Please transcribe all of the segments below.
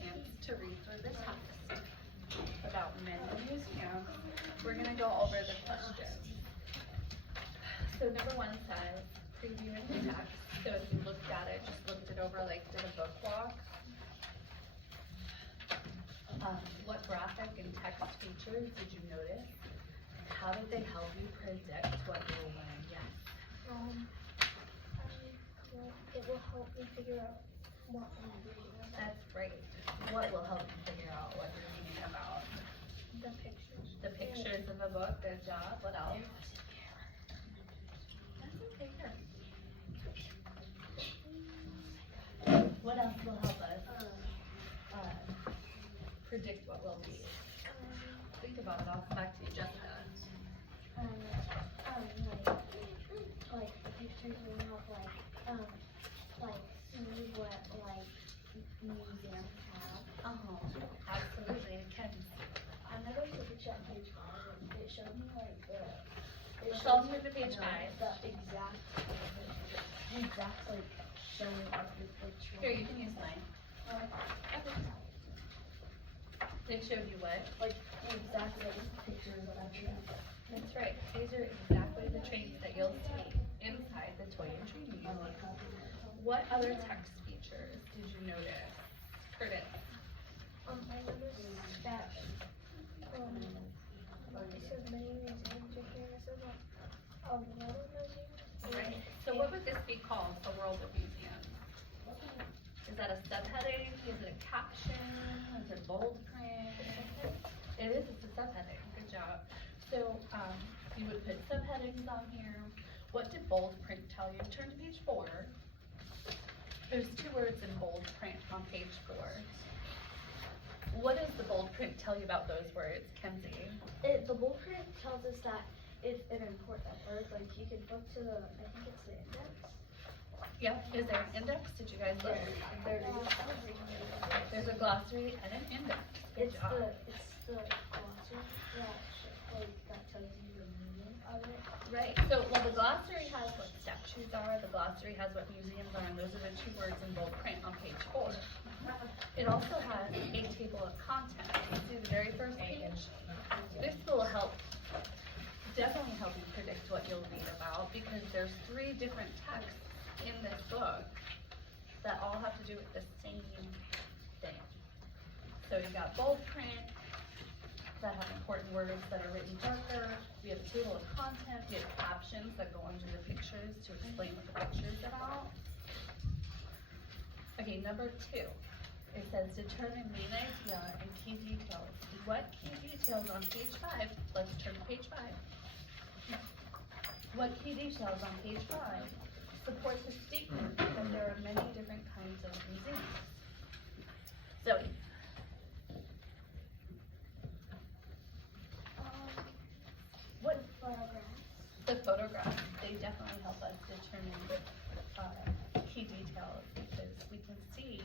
chance to read through the text about many museums. We're gonna go over the questions. So number 1 says, previewing the text. So if you looked at it, just looked it over like did a book walk. What graphic and text features did you notice? How did they help you predict what you will learn? Yes. It will help me figure out what I'm reading about. That's great. What will help you figure out what you're reading about? The pictures. The pictures in the book. Good job. What else? That's okay. Here. What else will help us predict what we'll read? Think about it. I'll come back to you, Jessica. Like the pictures will help see what museums have. Absolutely. It can. I never took a check page 5. It showed me Scroll through to page 5. the exact showing of the picture. Here, you can use mine. It showed you what? Like exactly pictures of everything. That's right. These are exactly the trains that you'll see inside the Toy and Tree Museum. What other text features did you notice? Curtis. I noticed that it says many museums are here. It says a world of museums. Right. So what would this be called? A world of museums. Is that a subheading? Is it a caption? Is it bold print? It is. It's a subheading. Good job. So you would put subheadings on here. What did bold print tell you? Turn to page 4. There's 2 words in bold print on page 4. What does the bold print tell you about those words, Kenzie? The bold print tells us that it's an important word. Like you can look to the, I think it's the index. Yep. Is there an index? Did you guys look? There's a glossary and an index. Good It's job. the glossary that tells you the meaning of it. Right. So, well, the glossary has what statues are. The glossary has what museums are, and those are the 2 words in bold print on page 4. It also has a table of contents. See the very first page? This will definitely help you predict what you'll read about, because there's 3 different texts in this book that all have to do with the same thing. So you got bold print that have important words that are written darker. We have a table of content. We have captions that go under the pictures to explain what the picture is about. Okay, number 2. It says determine main idea and key details. What key details on page 5? Let's turn to page 5. What key details on page 5 support the statement that there are many different kinds of museums? Zoe. What? The photographs. They definitely help us determine key details, because we can see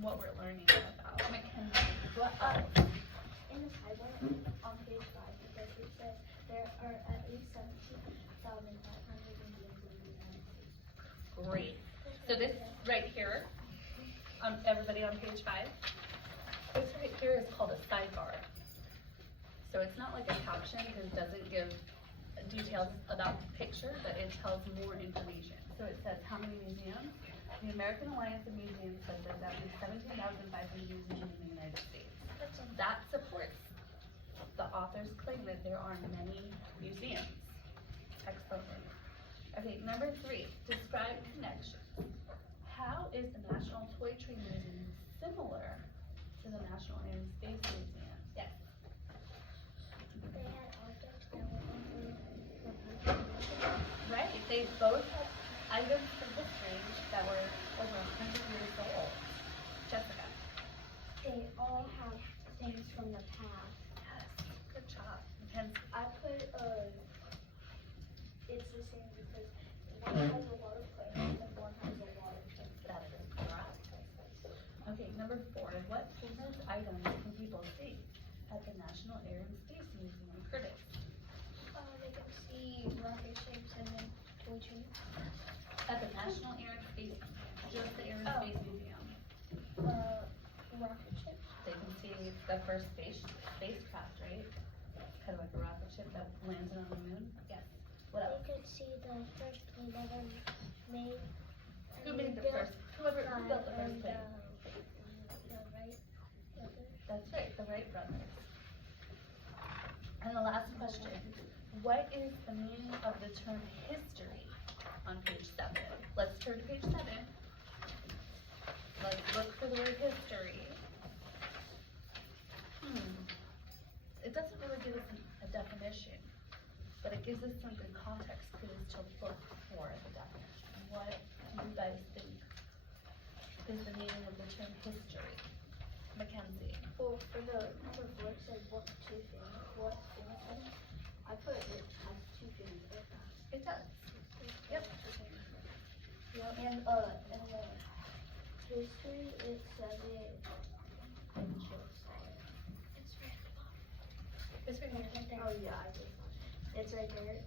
what we're learning about. Mackenzie, what else? In the Bible, on page 5, because it says there are at least 17,500 museums in the United States. Great. So this right here, everybody on page 5, this right here is called a sidebar. So it's not like a caption, because it doesn't give details about the picture, but it tells more information. So it says how many museums? The American Alliance of Museums says there's at least 17,500 museums in the United States. That supports the author's claim that there are many museums. Excellent. Okay, number 3, describe connections. How is the National Toy Tree Museum similar to the National Air and Space Museum? Yes. They had objects that were Right, they both have items from history that were over 100 years old. Jessica. They all have things from the past. Yes, good job. Mackenzie. I put it's the same because one has a lot of players and one has a lot of things. That is correct. Okay, number 4. What famous items can people see at the National Air and Space Museum? Curtis. They can see rocket shapes and then toy trees. At the National Air and Space, just the Air and Space Museum. the first spacecraft, right? Kind of like a rocket ship that landed on the moon. Yes. What else? We could see the first plane ever made. Who made the first? Who built the first plane? The Wright brothers. That's right, the Wright brothers. And the last question, what is the meaning of the term history on page 7? Let's turn to page 7. Let's look for the word history. It doesn't really give us a definition, but it gives us some good context clues to look for the definition. What do you guys think is the meaning of the term history? Mackenzie. Well, for the number 4, it says what famous things. I put it has 2 famous aircraft. It does. Yep. Yep. And in the history, it says it. It's right here. Oh yeah, I did. It's right there.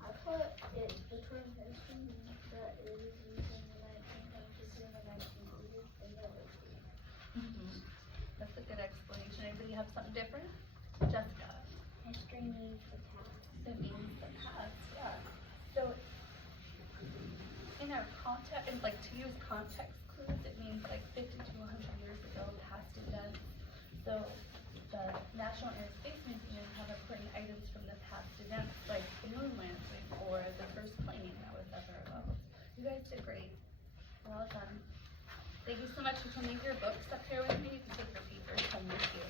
I put it the term history means that it was used in the 1970s and the 1980s and the early 80s. That's a good explanation. Anybody have something different? Jessica. History means the past. It means the past, yeah. So in our context, and like to use context clues, it means like 50 to 100 years ago, past events. So the National Air and Space Museum have important items from the past events, like the moon landing or the first plane that was ever built. You guys did great. Well done. Thank you so much. You can leave your books up here with me. You can take your papers home with you.